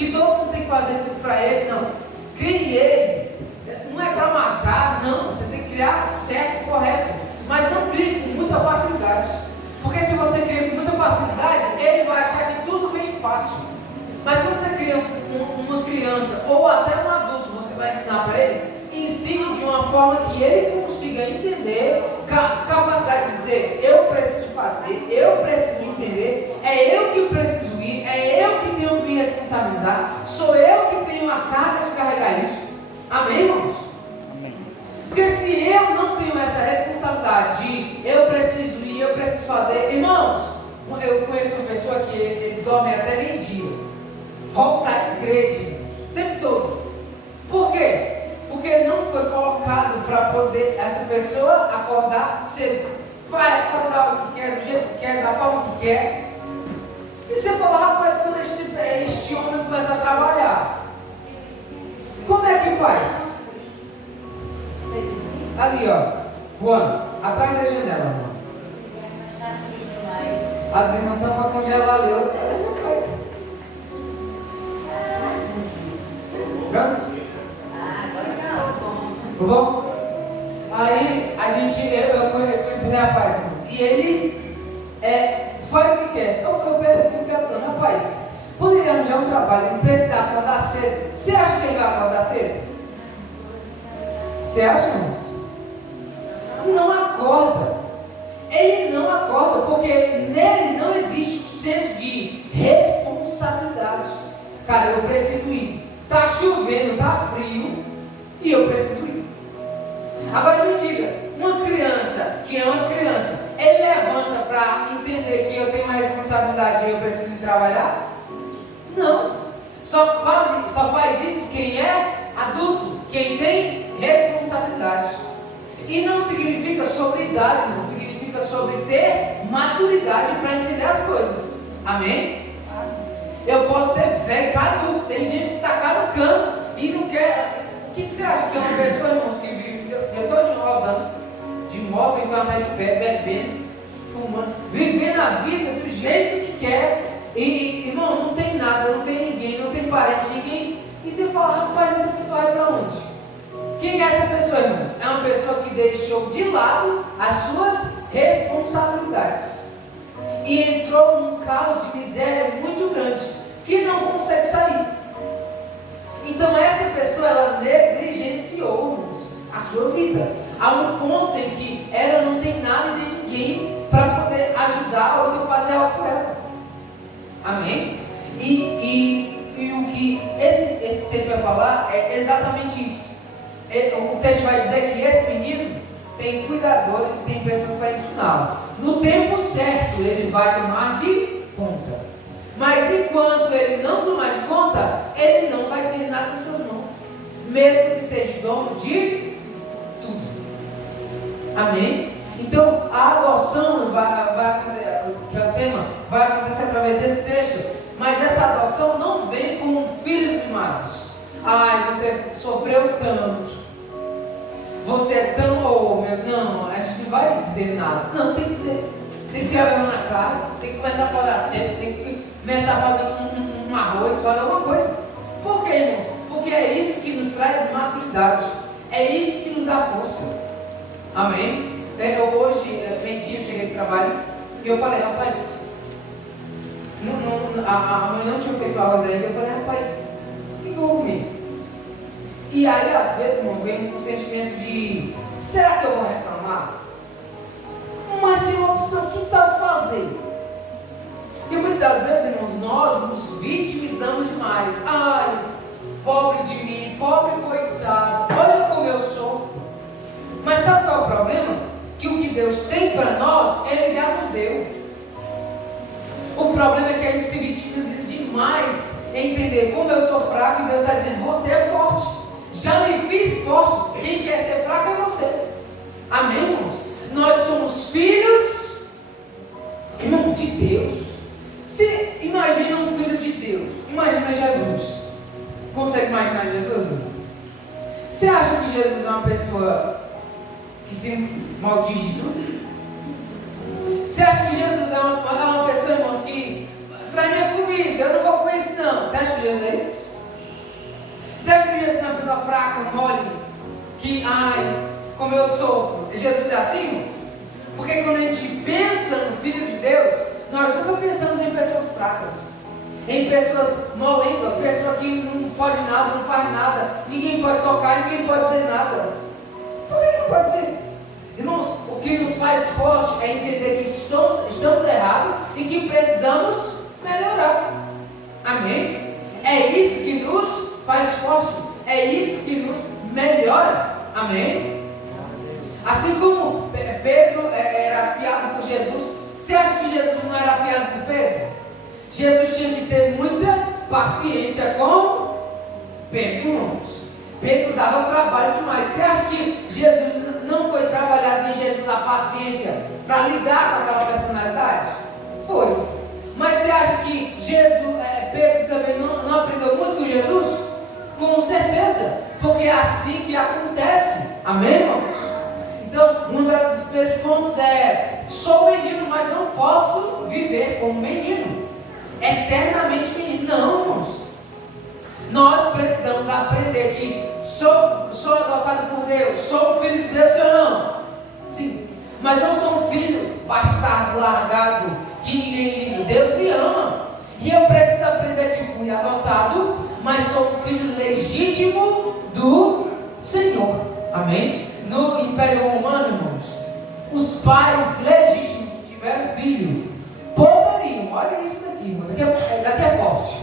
que todo mundo tem que fazer tudo para ele. Não. Crie ele. Não é para matar, não. Você tem que criar certo, correto. Mas não crie com muita facilidade. Porque se você cria com muita facilidade, ele vai achar que tudo vem fácil. Mas quando você cria uma criança ou até um adulto, você vai ensinar para ele, ensine de uma forma que ele consiga entender, capacidade de dizer, eu preciso fazer, eu preciso entender, é eu que preciso ir, é eu que tenho que me responsabilizar, sou eu que tenho a carga de carregar isso. Amém, irmãos? Amém. Porque se eu não tenho essa responsabilidade de eu preciso ir, eu preciso fazer, irmãos, eu conheço uma pessoa que ele dorme até meio-dia, volta à igreja, o tempo todo. Por quê? Porque não foi colocado para poder essa pessoa acordar cedo. Vai acordar o que quer, do jeito que quer, da forma que quer. E você fala, rapaz, quando este homem começa a trabalhar, como é que faz? Ali, ó, Juan, atrás da janela, Juan. As irmãs estão para congelar ali. Rapaz. Pronto? Tá bom? Aí eu conheci esse rapaz, e ele faz o que quer. Eu fico perguntando, rapaz, quando ele arranjar um trabalho, ele precisa acordar cedo, você acha que ele vai acordar cedo? Você acha, irmãos? Não acorda. Ele não acorda, porque nele não existe o senso de responsabilidade. Cara, eu preciso ir. Tá chovendo, tá frio, e eu preciso ir. Agora me diga, uma criança que é uma criança, ele levanta para entender que eu tenho uma responsabilidade e eu preciso ir trabalhar? Não. Só faz isso quem é adulto, quem tem responsabilidade. E não significa sobre idade, não significa sobre ter maturidade para entender as coisas. Amém? Eu posso ser velho, adulto. Tem gente que está caducando e não quer. O que você acha que é uma pessoa, irmãos, que vive, eu estou rodando de moto, então anda de pé, bebendo, fumando, vivendo a vida do jeito que quer, e, irmão, não tem nada, não tem ninguém, não tem parente, ninguém, e você fala, rapaz, essa pessoa vai para onde? Quem é essa pessoa, irmãos? É uma pessoa que deixou de lado as suas responsabilidades e entrou num caos de miséria muito grande, que não consegue sair. Então essa pessoa, ela negligenciou a sua vida, a um ponto em que ela não tem nada nem ninguém para poder ajudar ou fazer algo por ela. Amém? E o que esse texto vai falar é exatamente isso. O texto vai dizer que esse menino tem cuidadores e tem pessoas para ensiná-lo. No tempo certo ele vai tomar de conta. Mas enquanto ele não tomar de conta, ele não vai ter nada nas suas mãos, mesmo que seja dono de tudo. Amém? Então a adoção que é o tema, vai acontecer através desse texto. Mas essa adoção não vem com filhos mimados. Ai, você sofreu tanto, você é tão, não, a gente não vai dizer nada. Não, tem que dizer. Tem que ter a vergonha na cara, tem que começar a acordar cedo, tem que começar a fazer um arroz, fazer alguma coisa. Por quê, irmãos? Porque é isso que nos traz maturidade, é isso que nos dá força. Amém? Hoje, meio-dia, eu cheguei do trabalho e eu falei, rapaz, amanhã não tinha feito arroz ainda. Eu falei, rapaz, o que eu vou comer? E aí, às vezes, irmão, vem um sentimento de, será que eu vou reclamar? Mas tem uma opção, o que está fazendo? E muitas vezes, irmãos, nós nos vitimizamos demais. Ai, pobre de mim, pobre coitado, olha como eu sofro. Mas sabe qual é o problema? Que o que Deus tem para nós, Ele já nos deu. O problema é que a gente se vitimiza demais em entender como eu sou fraco, e Deus está dizendo, você é forte. Já me fiz forte, quem quer ser fraco é você. Amém, irmãos? Nós somos filhos, irmão, de Deus. Se imagina um filho de Deus, imagina Jesus. Consegue imaginar Jesus? Você acha que Jesus é uma pessoa que se maldiz de tudo? Você acha que Jesus é uma pessoa, irmãos, que traz minha comida, eu não vou comer isso Não. Você acha que Jesus é isso? Você acha que Jesus é uma pessoa fraca, mole? Que, como eu sofro. Jesus é assim? Porque quando a gente pensa no Filho de Deus, nós nunca pensamos em pessoas fracas, em pessoas molengas, pessoa que não pode nada, não faz nada, ninguém pode tocar, ninguém pode dizer nada. Por que não pode dizer? Irmãos, o que nos faz forte é entender que estamos errados e que precisamos melhorar. Amém? É isso que nos faz forte, é isso que nos melhora. Amém? Assim como Pedro era apiado por Jesus, você acha que Jesus não era apiado por Pedro? Jesus tinha que ter muita paciência com Pedro, irmãos. Pedro dava trabalho demais. Você acha que Jesus não foi trabalhado em Jesus a paciência para lidar com aquela personalidade? Foi. Mas você acha que Pedro também não aprendeu muito com Jesus? Com certeza, porque é assim que acontece. Amém, irmãos? Então, um dos primeiros pontos é: sou menino, mas não posso viver como menino, eternamente menino. Não, irmãos. Nós precisamos aprender que sou adotado por Deus, sou filho de Deus, sim ou não? Sim. Mas não sou um filho bastardo, largado, que ninguém liga. Deus me ama. E eu preciso aprender que fui adotado, mas sou um filho legítimo do Senhor. Amém? No Império Romano, irmãos, os pais legítimos que tiveram filho poderiam, olha isso aqui, irmãos, daqui é forte.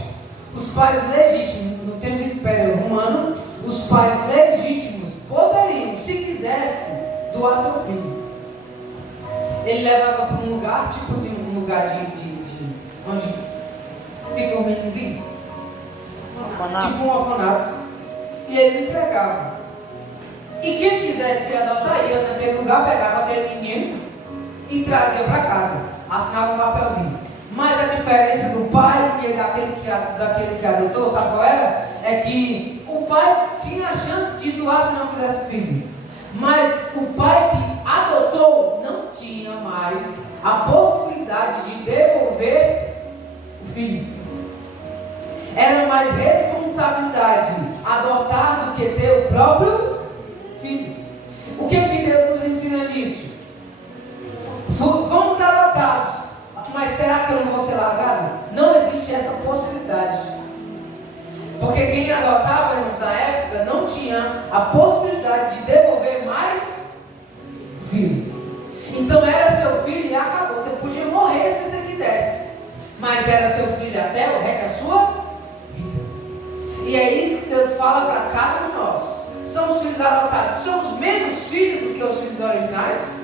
Os pais legítimos, no tempo do Império Romano, os pais legítimos poderiam, se quisesse, doar seu filho. Ele levava para um lugar, tipo assim, um lugar de onde fica o meninozinho, tipo um orfanato, e eles entregavam. E quem quisesse adotar, ia naquele lugar, pegava aquele menino e trazia para casa, assinava um papelzinho. Mas a diferença do pai e daquele que adotou, sabe qual era? É que o pai tinha a chance de doar se não quisesse o filho, mas o pai que adotou não tinha mais a possibilidade de devolver o filho. Era mais responsabilidade adotar do que ter o próprio filho. O que Deus nos ensina disso? Vamos adotados, mas será que eu não vou ser largado? Não existe essa possibilidade, porque quem adotava, irmãos, na época não tinha a possibilidade de devolver mais filho. Então era seu filho e acabou. Você podia morrer se você quisesse, mas era seu filho até o resto da sua vida. E é isso que Deus fala para cada um de nós. Somos filhos adotados, somos menos filhos do que os filhos originais?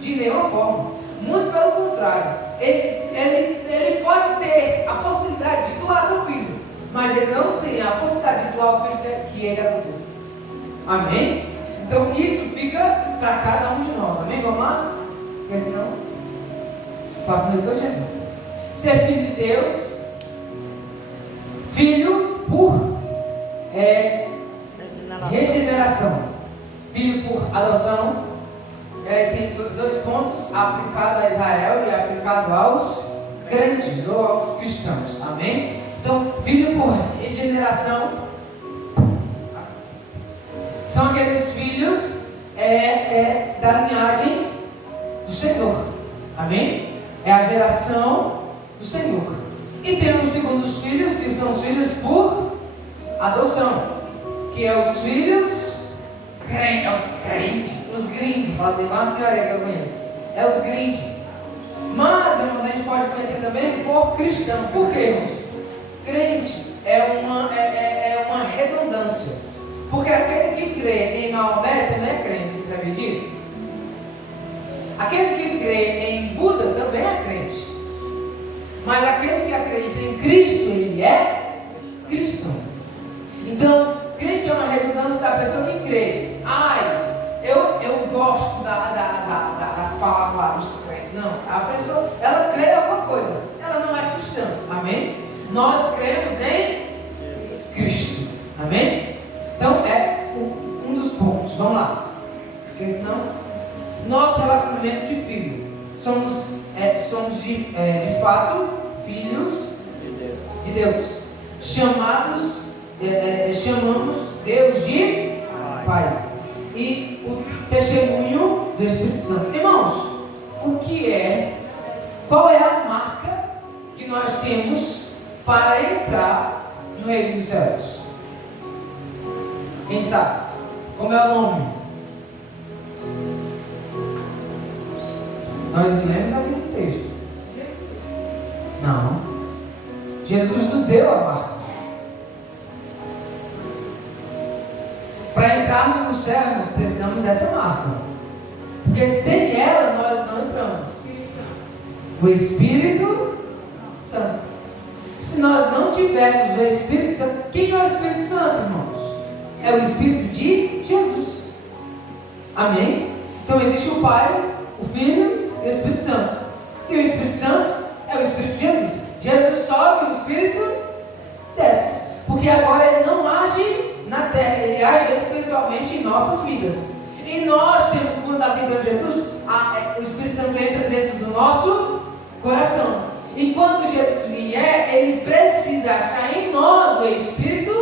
De nenhuma forma. Muito pelo contrário. Ele pode ter a possibilidade de doar seu filho, mas ele não tem a possibilidade de doar o filho que ele adotou. Amém? Então isso fica para cada um de nós. Amém? Vamos lá? Porque senão passa no todo jeito. Ser filho de Deus, filho por regeneração, filho por adoção. Tem dois pontos: aplicado a Israel e aplicado aos crentes ou aos cristãos. Amém? Então, filho por regeneração são aqueles filhos da linhagem do Senhor. Amém? É a geração do Senhor. E temos os segundos filhos, que são os filhos por adoção, que é os filhos crentes, os grindes, fazem igual a senhora que eu conheço, é os grindes. Mas, irmãos, a gente pode conhecer também por cristão. Por quê, irmãos? Crente é uma redundância, porque aquele que crê em Maomé também é crente. Você sabia disso? Aquele que crê em Buda também é crente, mas aquele que acredita em Cristo, ele é cristão. Então, crente é uma redundância da pessoa que crê. Eu gosto das palavras dos crentes. Não, a pessoa, ela crê em alguma coisa, ela não é cristã. Amém? Nós cremos em Cristo. Amém? Então é um dos pontos. Vamos lá, porque senão nosso relacionamento de filho, somos de fato filhos de Deus. chamamos Deus de Pai. E o testemunho do Espírito Santo. Irmãos, qual é a marca que nós temos para entrar no reino dos céus? Quem sabe? Como é o nome? Nós lemos aqui no texto. Não. Jesus nos deu a marca. Para entrarmos no céu, nós precisamos dessa marca. Porque sem ela nós não entramos. O Espírito Santo. Se nós não tivermos o Espírito Santo, quem é o Espírito Santo, irmãos? É o Espírito de Jesus. Amém? Então existe o Pai, o Filho e o Espírito Santo. E o Espírito Santo é o Espírito de Jesus. Jesus sobe e o Espírito desce. Porque agora ele não age na terra, ele age espiritualmente em nossas vidas. E nós temos, quando nós aceitamos Jesus, o Espírito Santo entra dentro do nosso coração. E quando Jesus vier, ele precisa achar em nós o Espírito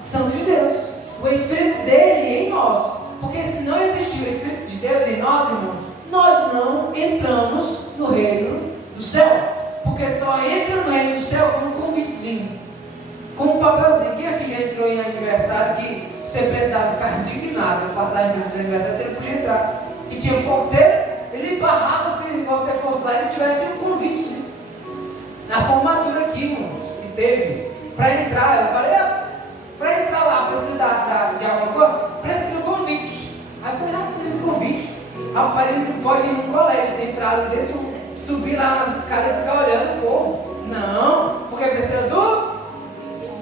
Santo de Deus. O Espírito dele em nós. Porque se não existir o Espírito de Deus em nós, irmãos, nós não entramos no reino do céu. Porque só entra no reino do céu com um convitezinho, com um papelzinho. Quem aqui já entrou em aniversário que você precisava ficar indignado passar em esse aniversário, você não podia entrar? Que tinha um porteiro, ele barrava se você fosse lá e tivesse um convitezinho. Na formatura aqui, irmãos, que teve, para entrar, eu falei, para entrar lá, precisa de alguma coisa? Precisa de um convite. Aí eu falei, precisa de um convite. Rapaz, ele não pode ir no colégio, entrar ali dentro, subir lá nas escadas e ficar olhando o povo. Não, porque precisa do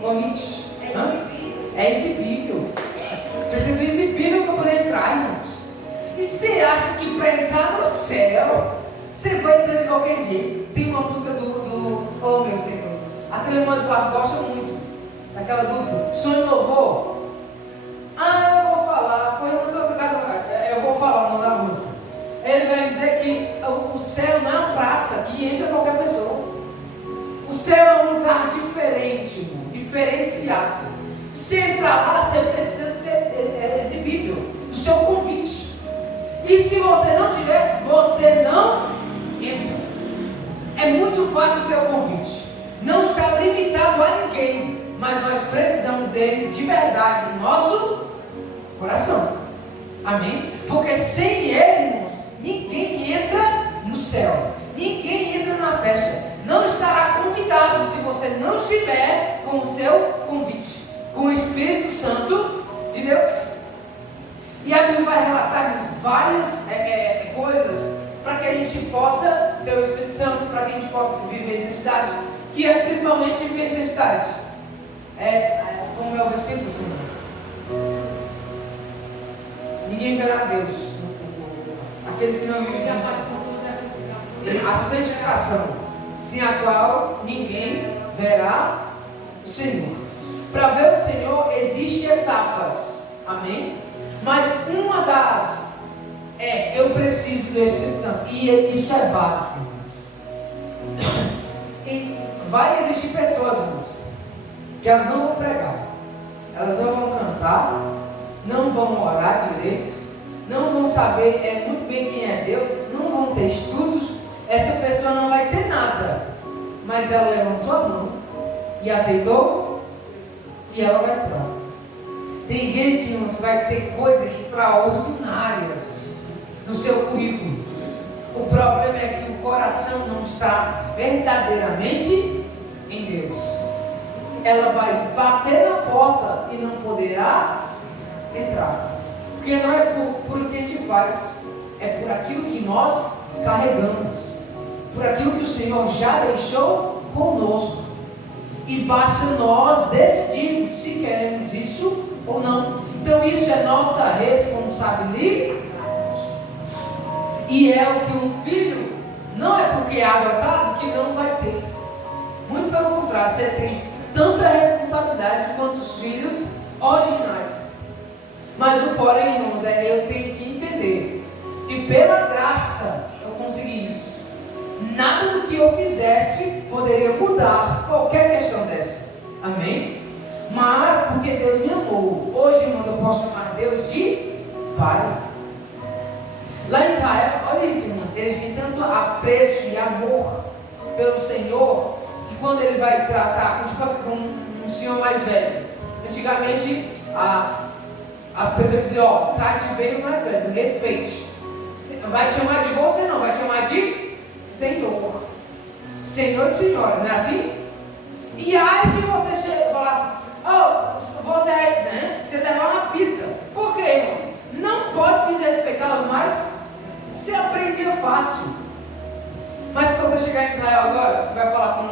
convite. É exibível. Precisa do exibível para poder entrar, irmãos. E você acha que para entrar no céu, você vai entrar de qualquer jeito? Tem uma música oh meu Senhor, a tua irmã Eduardo gosta muito daquela dupla, Sonho e Louvor. Eu vou falar, pois eu não sou obrigado, eu vou falar o nome da música. Ele vai dizer que o céu não é uma praça que entra qualquer pessoa. O céu é um lugar diferente, irmão, diferenciado. Se entrar lá, você precisa ser exibível do seu convite. E se você não tiver, você não entra. É muito fácil ter o convite. Não está limitado a ninguém. Mas nós precisamos dele de verdade no nosso coração. Amém? Porque sem ele, irmãos, ninguém entra no céu. Ninguém entra na festa. Não estará convidado se você não estiver com o seu convite, com o Espírito Santo de Deus. E a Bíblia vai relatar várias coisas para que a gente possa ter o Espírito Santo, para que a gente possa viver em santidade, que é principalmente viver em santidade. Como é o versículo, Senhor? Ninguém verá Deus. Aqueles que não vivem em santidade. A santificação, sem a qual ninguém verá o Senhor. Para ver o Senhor existem etapas. Amém? Mas uma das eu preciso do Espírito Santo. E isso é básico, irmãos. E vai existir pessoas, irmãos, que elas não vão pregar, elas não vão cantar, não vão orar direito, não vão saber muito bem quem é Deus, não vão ter estudos. Essa pessoa não vai ter nada, mas ela levantou a mão e aceitou, e ela vai entrar. Tem gente, irmãos, que vai ter coisas extraordinárias no seu currículo. O problema é que o coração não está verdadeiramente em Deus. Ela vai bater na porta e não poderá entrar. Porque não é por o que a gente faz, é por aquilo que nós carregamos, por aquilo que o Senhor já deixou conosco. E basta nós decidirmos se queremos isso ou não. Então isso é nossa responsabilidade. E é o que um filho, não é porque é adotado que não vai ter. Muito pelo contrário, você tem tanta responsabilidade quanto os filhos originais. Mas o porém, irmãos, eu tenho que entender que pela graça eu consegui isso. Nada do que eu fizesse poderia mudar qualquer questão dessa. Amém? Mas porque Deus me amou. Hoje, irmãos, eu posso chamar Deus de Pai. Lá em Israel, olha isso, irmãos, eles têm tanto apreço e amor pelo Senhor, que quando ele vai tratar, tipo assim, com um senhor mais velho, antigamente as pessoas diziam, ó, trate bem os mais velhos, respeite. Vai chamar de você não, vai chamar de Senhor. Senhor e Senhora, não é assim? E aí que você falar assim, oh, você é, né? Você levar uma pizza. Por quê, irmão? Não pode desrespeitar os mais. Você aprendia fácil. Mas se você chegar em Israel agora, você vai falar com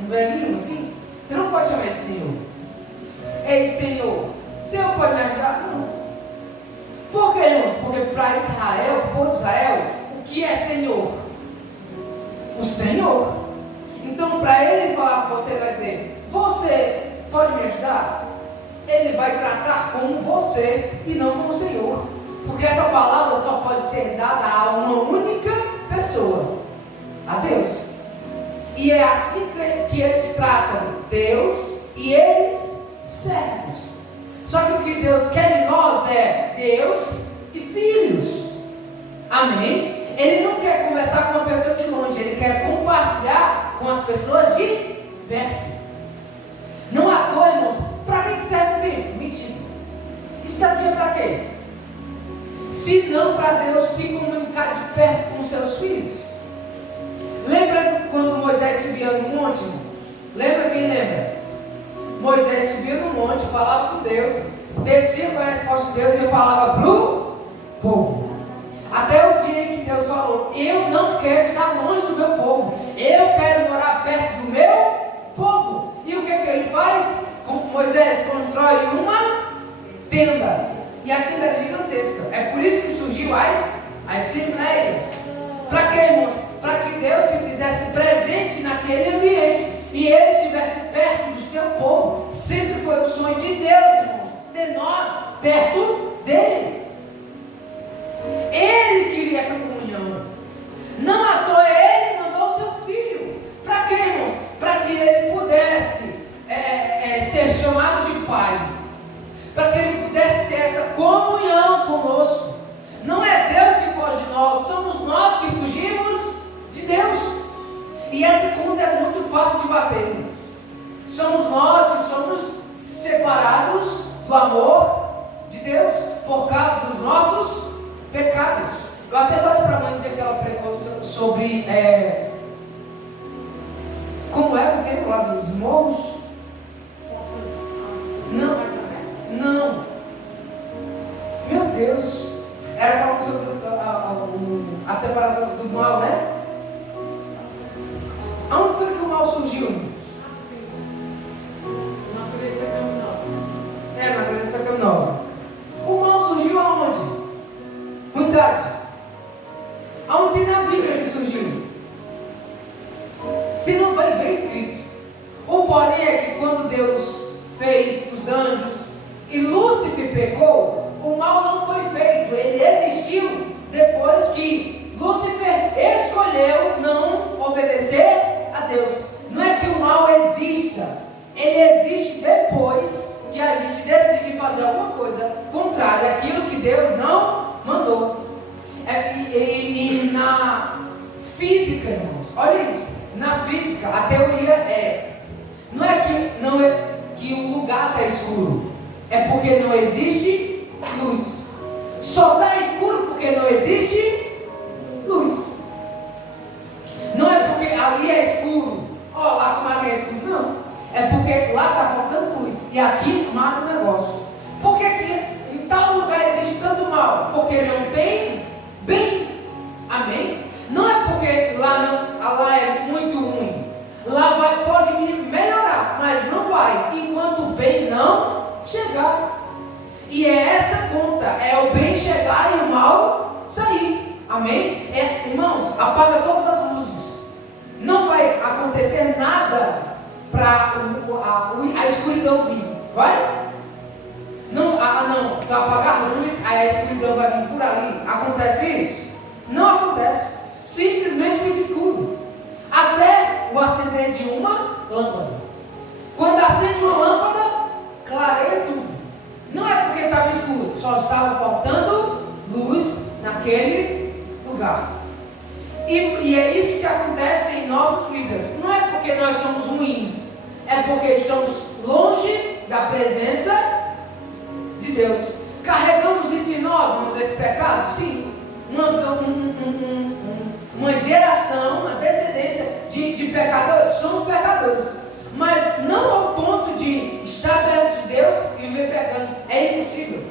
um velhinho assim, você não pode chamar ele de Senhor. Ei, Senhor, o Senhor pode me ajudar? Não. Por quê, irmãos? Porque para Israel, o povo de Israel, o que é Senhor? O Senhor. Então, para ele falar com você, ele vai dizer, você pode me ajudar? Ele vai tratar como você e não como o Senhor. Porque essa palavra só pode ser dada a uma única pessoa, a Deus. E é assim que eles tratam Deus e eles servos. Só que o que Deus quer de nós é Deus e filhos. Amém? Ele não quer conversar com uma pessoa de longe, ele quer compartilhar com as pessoas de perto. Não à toa, irmãos, para que serve o tempo? Mentira. Isso aqui é para quê? Se não para Deus se comunicar de perto com seus filhos. Lembra quando Moisés subia no monte, irmãos? Lembra quem lembra? Moisés subia no monte, falava com Deus, descia com a resposta de Deus e falava para o povo. Até o dia em que Deus falou, eu não quero estar longe do meu povo, eu quero morar perto do meu povo. E o que ele faz? Moisés constrói uma tenda, e a tenda é gigantesca. É por isso que surgiu as assembleias. Para quê, irmãos? Para que Deus se fizesse presente naquele ambiente e ele estivesse perto do seu povo. Sempre foi o sonho de Deus, irmãos, ter nós perto dele. Ele queria essa comunhão. Não à toa ele mandou o seu filho. Para quê, irmãos? Para que ele pudesse ser chamado de pai. Para que ele pudesse ter essa comunhão conosco. Não é Deus que foge de nós, somos nós que fugimos de Deus. E essa conta é muito fácil de bater. Somos nós que somos separados do amor de Deus por causa dos nossos pecados. Eu até falei para a mãe que ela pregou sobre como era o tempo lá dos morros. Não. Meu Deus. Era falando sobre a separação do mal, né? Aonde foi que o mal surgiu? Natureza pecaminosa. Natureza pecaminosa. O mal surgiu aonde? Ruindade. Aonde tem na Bíblia que surgiu? Se não vai ver escrito. O porém é que quando Deus fez os anjos e Lúcifer pecou, o mal não foi feito, ele existiu depois que Lúcifer escolheu não obedecer a Deus. Não é que o mal exista, ele existe depois que a gente decide fazer alguma coisa contrária àquilo que Deus não mandou. E na física, irmãos, olha isso, na física a teoria não é que o lugar está escuro, é porque não existe luz. Só está escuro porque não existe luz. Não é porque ali é escuro, lá como ali é escuro, não. É porque lá está faltando luz e aqui mata o negócio. Por que em tal lugar existe tanto mal? Porque não tem bem. Amém? Não é porque lá é muito ruim. Lá pode melhorar, mas não vai enquanto o bem não chegar. E é essa conta, é o bem chegar e o mal sair. Amém? Irmãos, apaga todas as luzes. Não vai acontecer nada para a escuridão vir. Vai? Não, se apagar a luz, aí a escuridão vai vir por ali. Acontece isso? Não acontece. Simplesmente fica escuro. Até o acender de uma lâmpada. Quando acende uma lâmpada, clareia tudo. Não é porque estava escuro, só estava faltando luz naquele lugar. E é isso que acontece em nossas vidas. Não é porque nós somos ruins, é porque estamos longe da presença de Deus. Carregamos isso em nós, vamos esse pecado? Sim. Uma geração, uma descendência de pecadores. Somos pecadores, mas não ao ponto de estar perto de Deus e viver pecando. É impossível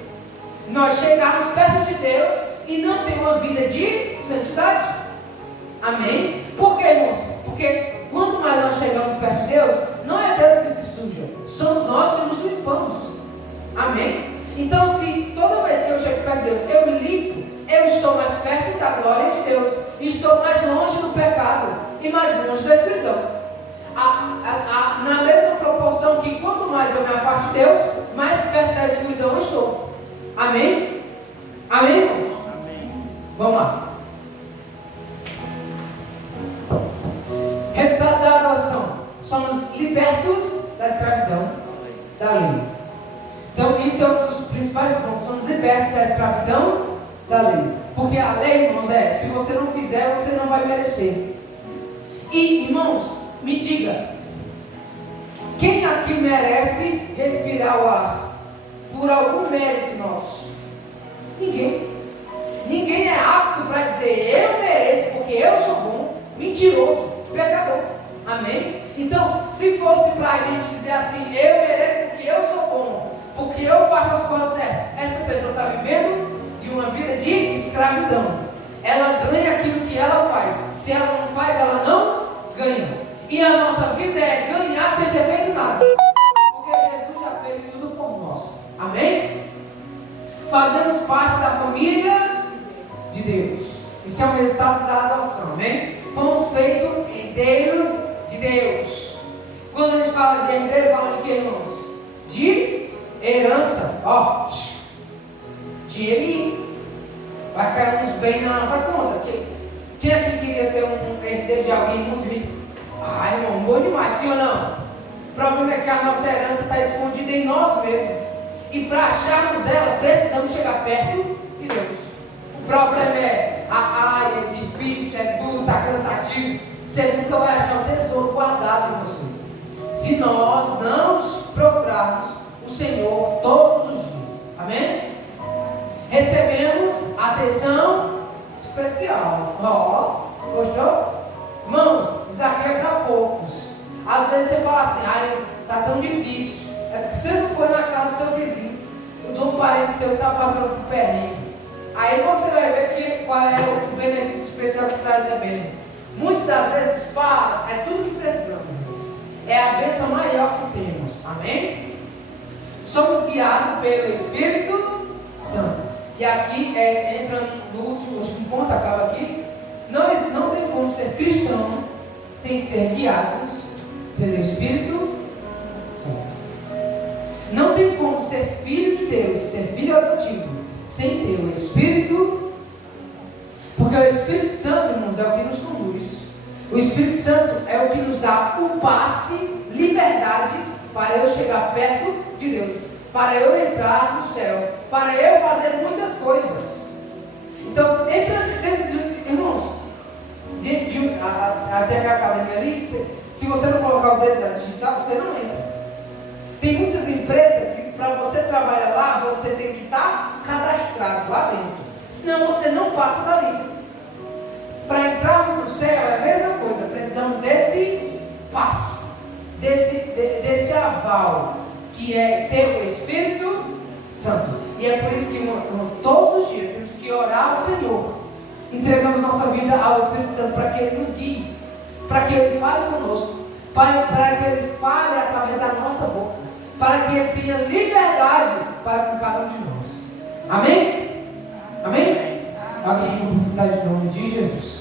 nós chegarmos perto de Deus e não ter uma vida de santidade. Amém? Por quê, irmãos? Porque quanto mais nós chegamos perto de Deus, não é Deus que se suja, somos nós que nos limpamos. Amém? Então, se toda vez que eu chego perto de Deus, eu me limpo, eu estou mais perto da glória de Deus, estou mais longe do pecado e mais longe da escuridão. Na mesma proporção que quanto mais eu me afasto de Deus, mais perto da escuridão eu estou. Amém? Amém, irmãos? Amém. Vamos lá. Resultado da adoção: somos libertos da escravidão da lei. Então isso é um dos principais pontos. Somos libertos da escravidão da lei. Porque a lei, irmãos, se você não fizer, você não vai merecer. E, irmãos, me diga, quem aqui merece respirar o ar por algum mérito nosso? Ninguém. Ninguém é apto para dizer eu mereço porque eu sou bom. Mentiroso, pecador. Amém? Então, se fosse para a gente dizer assim, eu mereço porque eu sou bom, porque eu faço as coisas certas, essa pessoa está vivendo de uma vida de escravidão. Ela ganha aquilo que ela faz. Se ela não faz, ela não ganha. E a nossa vida é ganhar sem ter feito nada, porque Jesus já fez tudo por nós. Amém? Fazemos parte da família de Deus. Isso é um resultado da adoção. Amém? Fomos feitos herdeiros de Deus. Quando a gente fala de herdeiro, fala de quê, irmãos? De herança. Ó, dinheirinho. Vai cair uns bens na nossa conta. Quem aqui queria ser um herdeiro de alguém muito rico? Ah, irmão, bom demais, sim ou não? O problema é que a nossa herança está escondida em nós mesmos. E para acharmos ela, precisamos chegar perto de Deus. O problema é, é difícil, é duro, está cansativo. Você nunca vai achar o tesouro guardado em você, se nós não procurarmos o Senhor todos os dias. Amém? Recebemos atenção especial. Ó, gostou? Irmãos, isso aqui é para poucos. Às vezes você fala assim, está tão difícil. É porque você não foi na casa do seu vizinho, de um parente seu que está passando por perrengue. Aí você vai ver qual é o benefício especial que você está recebendo. Muitas das vezes paz é tudo que precisamos, irmãos. É a bênção maior que temos. Amém? Somos guiados pelo Espírito Santo. E aqui entra no último ponto, acaba aqui. Não tem como ser cristão sem ser guiados pelo Espírito Santo. Não tem como ser filho de Deus, ser filho adotivo, sem ter o Espírito. Porque o Espírito Santo, irmãos, é o que nos conduz. O Espírito Santo é o que nos dá o passe, liberdade para eu chegar perto de Deus, para eu entrar no céu, para eu fazer muitas coisas. Então, entra dentro de, irmãos, até a academia ali, se você não colocar o dedo digital, você não entra. Tem muitas empresas que para você trabalhar lá, você tem que estar cadastrado lá dentro, senão você não passa dali. Para entrarmos no céu é a mesma coisa, precisamos desse passo, desse aval, que é ter o Espírito Santo. E é por isso que todos os dias temos que orar ao Senhor, entregamos nossa vida ao Espírito Santo para que Ele nos guie, para que Ele fale conosco, para que Ele fale através da nossa boca, para que Ele tenha liberdade para com cada um de nós. Amém? Amém? Abre essa oportunidade em nome de Jesus.